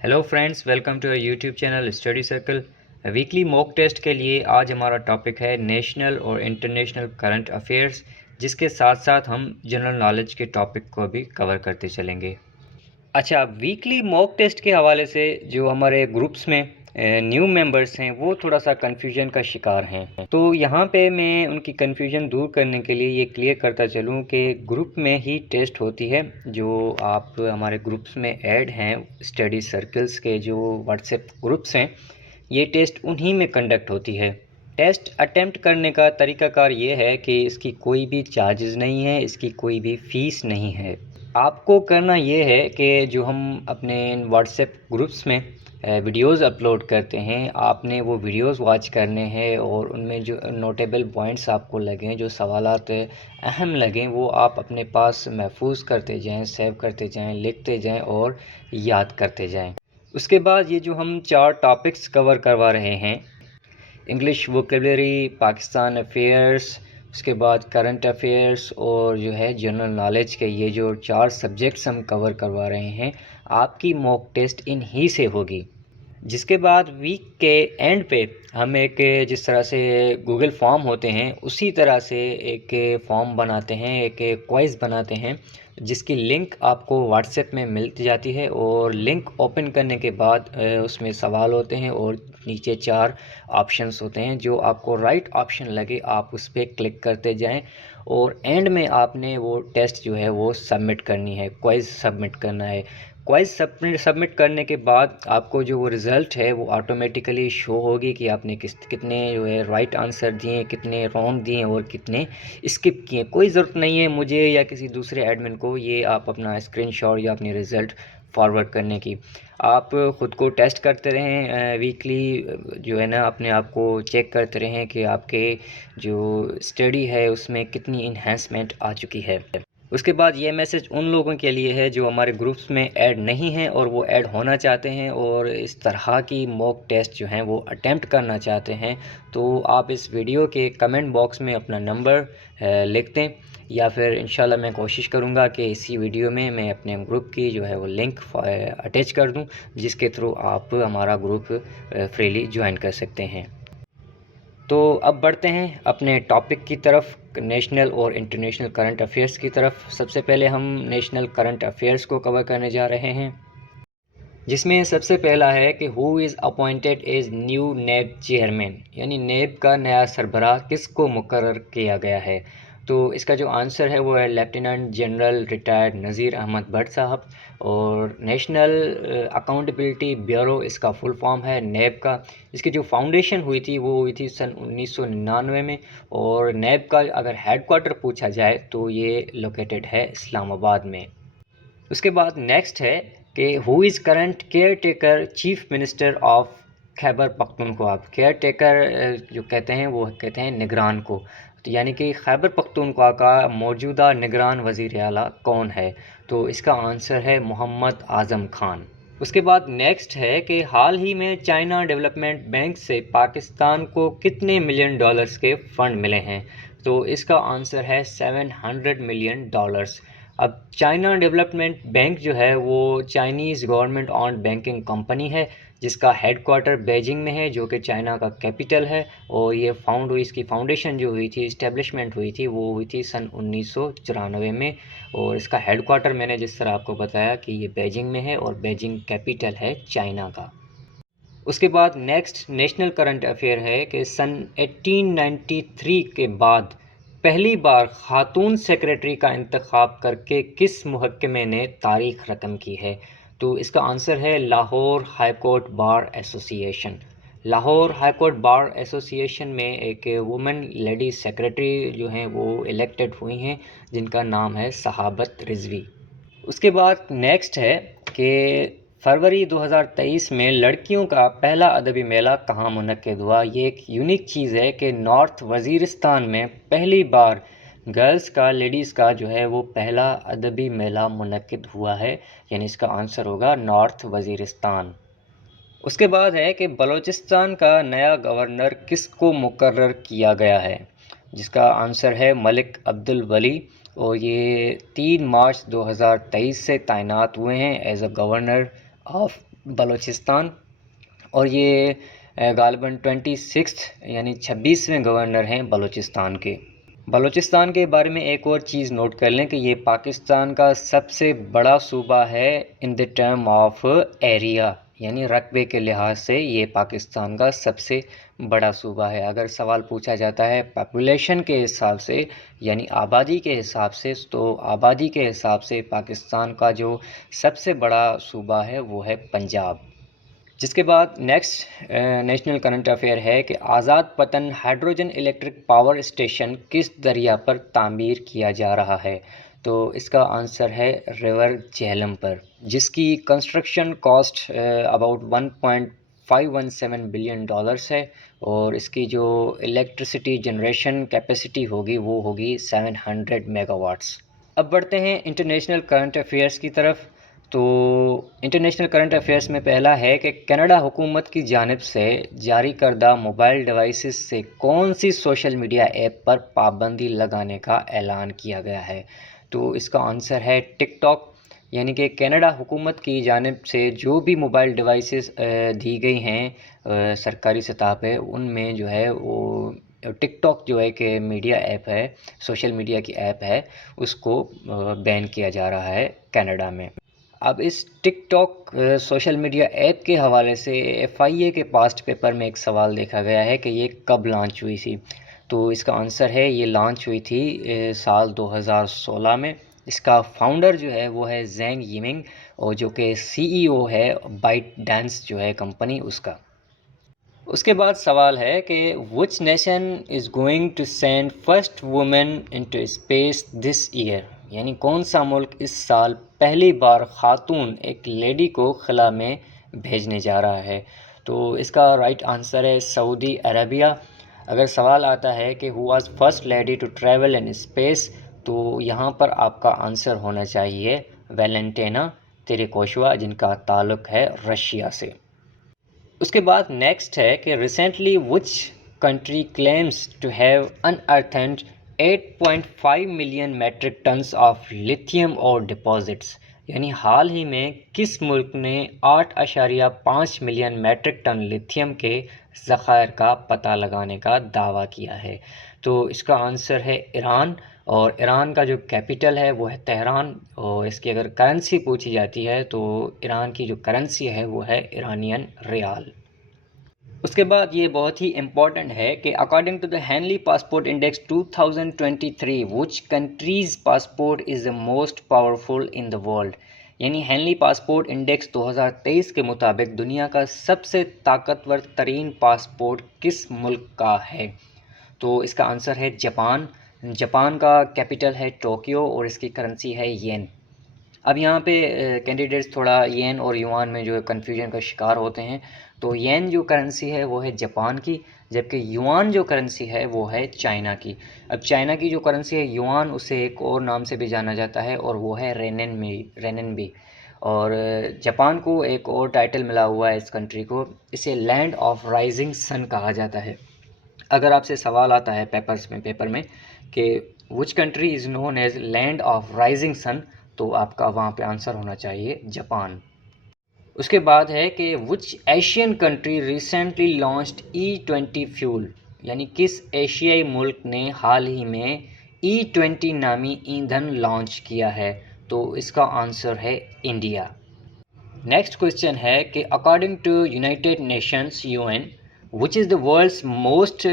Hello friends, welcome to YouTube channel study circle. Weekly mock test के लिए आज हमारा टॉपिक है नेशनल और इंटरनेशनल करंट अफेयर्स, जिसके साथ साथ हम जनरल नॉलेज के टॉपिक को भी कवर करते चलेंगे। अच्छा, वीकली मॉक टेस्ट के हवाले से जो हमारे ग्रुप्स में न्यू मेंबर्स हैं वो थोड़ा सा कन्फ्यूजन का शिकार हैं, तो यहाँ पे मैं उनकी कन्फ्यूजन दूर करने के लिए ये क्लियर करता चलूँ कि ग्रुप में ही टेस्ट होती है। जो आप हमारे ग्रुप्स में ऐड हैं, स्टडी सर्कल्स के जो व्हाट्सएप ग्रुप्स हैं, ये टेस्ट उन्हीं में कंडक्ट होती है। टेस्ट अटेम्प्ट करने का तरीकाकार ये है कि इसकी कोई भी चार्जेस नहीं है, इसकी कोई भी फ़ीस नहीं है। आपको करना ये है कि जो हम अपने व्हाट्सएप ग्रुप्स में वीडियोस अपलोड करते हैं, आपने वो वीडियोस वॉच करने हैं और उनमें जो नोटेबल पॉइंट्स आपको लगें, जो सवालात अहम लगें, वो आप अपने पास महफूज करते जाएं, सेव करते जाएं, लिखते जाएं और याद करते जाएं। उसके बाद ये जो हम 4 टॉपिक्स कवर करवा रहे हैं, इंग्लिश वोकेबलरी, पाकिस्तान अफेयर्स, उसके बाद करंट अफेयर्स और जो है जनरल नॉलेज के ये जो 4 सब्जेक्ट्स हम कवर करवा रहे हैं, आपकी मॉक टेस्ट इन्हीं से होगी। जिसके बाद वीक के एंड पे हम एक, जिस तरह से गूगल फॉर्म होते हैं उसी तरह से एक फॉर्म बनाते हैं, एक क्विज़ बनाते हैं, जिसकी लिंक आपको व्हाट्सएप में मिल जाती है। और लिंक ओपन करने के बाद उसमें सवाल होते हैं और नीचे 4 ऑप्शंस होते हैं। जो आपको राइट ऑप्शन लगे आप उस पर क्लिक करते जाएं और एंड में आपने वो टेस्ट जो है वो सबमिट करनी है, क्विज़ सबमिट करना है। क्वाइज सबमिट करने के बाद आपको जो वो रिज़ल्ट है वो ऑटोमेटिकली शो होगी कि आपने कितने जो है राइट आंसर दिए, कितने रॉन्ग दिए और कितने स्किप किए। कोई ज़रूरत नहीं है मुझे या किसी दूसरे एडमिन को ये आप अपना स्क्रीनशॉट या अपने रिज़ल्ट फॉरवर्ड करने की। आप ख़ुद को टेस्ट करते रहें, वीकली जो है ना अपने आप को चेक करते रहें कि आपके जो स्टडी है उसमें कितनी इन्हेंसमेंट आ चुकी है। उसके बाद ये मैसेज उन लोगों के लिए है जो हमारे ग्रुप्स में ऐड नहीं हैं और वो ऐड होना चाहते हैं और इस तरह की मॉक टेस्ट जो हैं वो अटेम्प्ट करना चाहते हैं। तो आप इस वीडियो के कमेंट बॉक्स में अपना नंबर लिख दें, या फिर इंशाल्लाह मैं कोशिश करूँगा कि इसी वीडियो में मैं अपने ग्रुप की जो है वो लिंक अटैच कर दूँ, जिसके थ्रू आप हमारा ग्रुप फ्रीली ज्वाइन कर सकते हैं। तो अब बढ़ते हैं अपने टॉपिक की तरफ, नेशनल और इंटरनेशनल करंट अफेयर्स की तरफ। सबसे पहले हम नेशनल करंट अफेयर्स को कवर करने जा रहे हैं, जिसमें सबसे पहला है कि who is appointed as new NAB chairman, यानी नेब का नया सरबराह किसको मुकर्रर किया गया है। तो इसका जो आंसर है वो है लेफ्टिनेंट जनरल रिटायर्ड नज़ीर अहमद भट्ट साहब। और नेशनल अकाउंटेबिलिटी ब्यूरो इसका फुल फॉर्म है नेब का। इसकी जो फाउंडेशन हुई थी वो हुई थी सन 1999 में। और नेब का अगर हेड क्वार्टर पूछा जाए तो ये लोकेटेड है इस्लामाबाद में। उसके बाद नेक्स्ट है कि who is current care taker chief minister of Khyber Pakhtunkhwa. Care taker जो कहते हैं वो कहते हैं निगरान को, तो यानी कि खैबर पख्तूनख्वा का मौजूदा निगरान वज़ीर आला कौन है। तो इसका आंसर है मोहम्मद आज़म खान। उसके बाद नेक्स्ट है कि हाल ही में चाइना डेवलपमेंट बैंक से पाकिस्तान को कितने मिलियन डॉलर्स के फ़ंड मिले हैं। तो इसका आंसर है $700 मिलियन। अब चाइना डेवलपमेंट बैंक जो है वो Chinese government owned banking company है, जिसका हेड क्वार्टर बीजिंग में है, जो कि चाइना का कैपिटल है। और ये फाउंड हुई, इसकी फाउंडेशन जो हुई थी, इस्टेब्लिशमेंट हुई थी, वो हुई थी सन 1994 में। और इसका हेड क्वार्टर मैंने जिस तरह आपको बताया कि ये बीजिंग में है और बीजिंग कैपिटल है चाइना का। उसके बाद नेक्स्ट नेशनल करंट अफेयर है कि सन 1893 के बाद पहली बार खातून सेक्रेटरी का इंतखाब करके किस मुहक्कमे ने तारीख रकम की है। तो इसका आंसर है Lahore high court bar association. Lahore high court bar association में एक वुमेन लेडी सेक्रेटरी जो हैं वो इलेक्टेड हुई हैं, जिनका नाम है सहाबत रिजवी। उसके बाद नेक्स्ट है कि फरवरी 2023 में लड़कियों का पहला अदबी मेला कहाँ मुनक्किद हुआ। ये एक यूनिक चीज़ है कि नॉर्थ वज़ीरिस्तान में पहली बार गर्ल्स का, लेडीज़ का जो है वो पहला अदबी मेला मुनक्किद हुआ है, यानी इसका आंसर होगा नॉर्थ वज़ीरिस्तान। उसके बाद है कि बलूचिस्तान का नया गवर्नर किसको मुकर्रर किया गया है, जिसका आंसर है मलिक अब्दुल वली। और ये 3 मार्च 2023 से तैनात हुए हैं as a governor of Balochistan, اور یہ غالباً 26 یعنی 26ویں گورنر ہیں بلوچستان کے۔ بلوچستان کے بارے میں ایک اور چیز نوٹ کر لیں کہ یہ پاکستان کا سب سے بڑا صوبہ ہے ان دی ٹرم آف ایریا، یعنی رقبے کے لحاظ سے یہ پاکستان کا سب سے بڑا صوبہ ہے۔ اگر سوال پوچھا جاتا ہے پاپولیشن کے حساب سے یعنی آبادی کے حساب سے، تو آبادی کے حساب سے پاکستان کا جو سب سے بڑا صوبہ ہے وہ ہے پنجاب۔ جس کے بعد نیکسٹ نیشنل کرنٹ افیئر ہے کہ آزاد پتن ہائیڈروجن الیکٹرک پاور اسٹیشن کس دریا پر تعمیر کیا جا رہا ہے؟ تو اس کا آنسر ہے ریور جہلم پر، جس کی کنسٹرکشن کاسٹ اباؤٹ $1.517 بلین ہے، اور اس کی جو الیکٹرسٹی جنریشن کیپیسٹی ہوگی وہ ہوگی 700 میگا واٹس۔ اب بڑھتے ہیں انٹرنیشنل کرنٹ افیئرس کی طرف۔ تو انٹرنیشنل کرنٹ افیئرس میں پہلا ہے کہ کینیڈا حکومت کی جانب سے جاری کردہ موبائل ڈیوائسز سے کون سی سوشل میڈیا ایپ پر پابندی لگانے کا اعلان کیا گیا ہے؟ تو اس کا آنسر ہے ٹک ٹاک، یعنی کہ کینیڈا حکومت کی جانب سے جو بھی موبائل ڈیوائسز دی گئی ہیں سرکاری سطح پہ، ان میں جو ہے وہ ٹک ٹاک جو ہے کہ میڈیا ایپ ہے، سوشل میڈیا کی ایپ ہے، اس کو بین کیا جا رہا ہے کینیڈا میں۔ اب اس ٹک ٹاک سوشل میڈیا ایپ کے حوالے سے FIA کے پاسٹ پیپر میں ایک سوال دیکھا گیا ہے کہ یہ کب لانچ ہوئی تھی؟ تو اس کا آنسر ہے یہ لانچ ہوئی تھی سال 2016 میں۔ اس کا فاؤنڈر جو ہے وہ ہے زینگ یمنگ، اور جو کہ CEO ہے بائٹ ڈانس جو ہے کمپنی اس کا۔ اس کے بعد سوال ہے کہ which nation is going to send first woman into space this year, یعنی کون سا ملک اس سال پہلی بار خاتون ایک لیڈی کو خلا میں بھیجنے جا رہا ہے؟ تو اس کا رائٹ آنسر ہے سعودی عربیہ۔ اگر سوال آتا ہے کہ who was first lady to travel in space, تو یہاں پر آپ کا آنسر ہونا چاہیے ویلنٹینا تیریکوشوا، جن کا تعلق ہے رشیا سے۔ اس کے بعد نیکسٹ ہے کہ recently which country claims to have unearthed 8.5 million metric tons of lithium ore deposits, یعنی حال ہی میں کس ملک نے 8.5 ملین میٹرک ٹن لیتھیم کے ذخائر کا پتہ لگانے کا دعویٰ کیا ہے؟ تو اس کا آنسر ہے ایران، اور ایران کا جو کیپٹل ہے وہ ہے تہران، اور اس کی اگر کرنسی پوچھی جاتی ہے تو ایران کی جو کرنسی ہے وہ ہے ایرانین ریال۔ اس کے بعد یہ بہت ہی امپورٹنٹ ہے کہ according to the Henley passport index 2023 which country's passport is the most powerful in the world, یعنی ہینلی پاسپورٹ انڈیکس 2023 کے مطابق دنیا کا سب سے طاقتور ترین پاسپورٹ کس ملک کا ہے؟ تو اس کا آنسر ہے جاپان۔ جاپان کا کیپٹل ہے ٹوکیو، اور اس کی کرنسی ہے ین۔ اب یہاں پہ کینڈیڈیٹس تھوڑا ین اور یوان میں جو ہے کنفیوژن کا شکار ہوتے ہیں۔ تو ین جو کرنسی ہے وہ ہے جاپان کی، جبکہ یوان جو کرنسی ہے وہ ہے چائنا کی۔ اب چائنا کی جو کرنسی ہے یوان، اسے ایک اور نام سے بھی جانا جاتا ہے، اور وہ ہے رینن بھی۔ اور جاپان کو ایک اور ٹائٹل ملا ہوا ہے اس کنٹری کو، اسے لینڈ آف رائزنگ سن کہا جاتا ہے۔ اگر آپ سے سوال آتا ہے پیپر میں کہ which country is known as land of rising sun, تو آپ کا وہاں پہ آنسر ہونا چاہیے جاپان۔ اس کے بعد ہے کہ which Asian country recently launched E20 fuel, یعنی کس ایشیائی ملک نے حال ہی میں E20 نامی ایندھن لانچ کیا ہے؟ تو اس کا آنسر ہے انڈیا۔ نیکسٹ کوشچن ہے کہ according to United Nations UN which is the world's most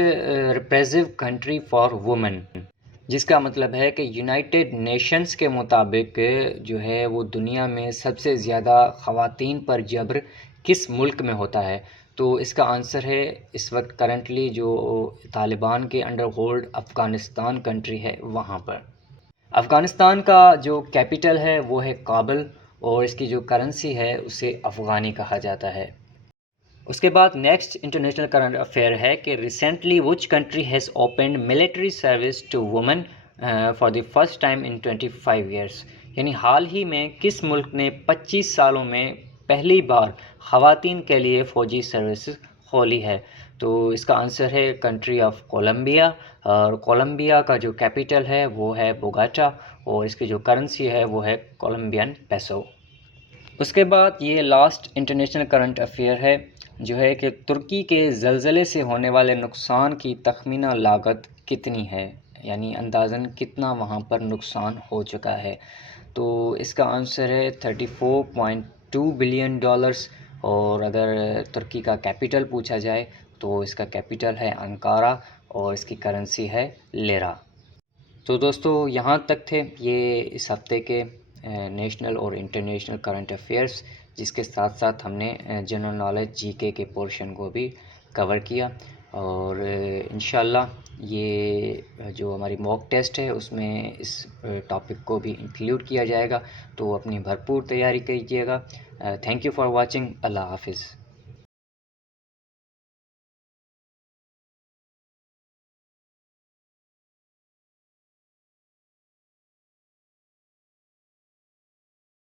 repressive country for women, جس کا مطلب ہے کہ یونائٹیڈ نیشنز کے مطابق جو ہے وہ دنیا میں سب سے زیادہ خواتین پر جبر کس ملک میں ہوتا ہے؟ تو اس کا آنسر ہے اس وقت کرنٹلی جو طالبان کے انڈر ہولڈ افغانستان کنٹری ہے وہاں پر۔ افغانستان کا جو کیپٹل ہے وہ ہے کابل، اور اس کی جو کرنسی ہے اسے افغانی کہا جاتا ہے۔ اس کے بعد نیکسٹ انٹرنیشنل کرنٹ افیئر ہے کہ recently which country has opened military service to women for the first time in 25 years, یعنی حال ہی میں کس ملک نے 25 سالوں میں پہلی بار خواتین کے لیے فوجی سروسز کھولی ہے؟ تو اس کا آنسر ہے کنٹری آف کولمبیا، اور کولمبیا کا جو کیپٹل ہے وہ ہے بوگاٹا، اور اس کی جو کرنسی ہے وہ ہے کولمبین پیسو۔ اس کے بعد یہ لاسٹ انٹرنیشنل کرنٹ افیئر ہے جو ہے کہ ترکی کے زلزلے سے ہونے والے نقصان کی تخمینہ لاگت کتنی ہے، یعنی اندازاً کتنا وہاں پر نقصان ہو چکا ہے. تو اس کا آنسر ہے 34.2 بلین ڈالرز. اور اگر ترکی کا کیپٹل پوچھا جائے تو اس کا کیپٹل ہے انکارا اور اس کی کرنسی ہے لیرا. تو دوستو یہاں تک تھے یہ اس ہفتے کے نیشنل اور انٹرنیشنل کرنٹ افیئرس، جس کے ساتھ ساتھ ہم نے جنرل نالج جی کے پورشن کو بھی کور کیا. اور انشاءاللہ یہ جو ہماری موک ٹیسٹ ہے اس میں اس ٹاپک کو بھی انکلیوڈ کیا جائے گا، تو اپنی بھرپور تیاری کیجیے گا. Thank you for watching. اللہ حافظ.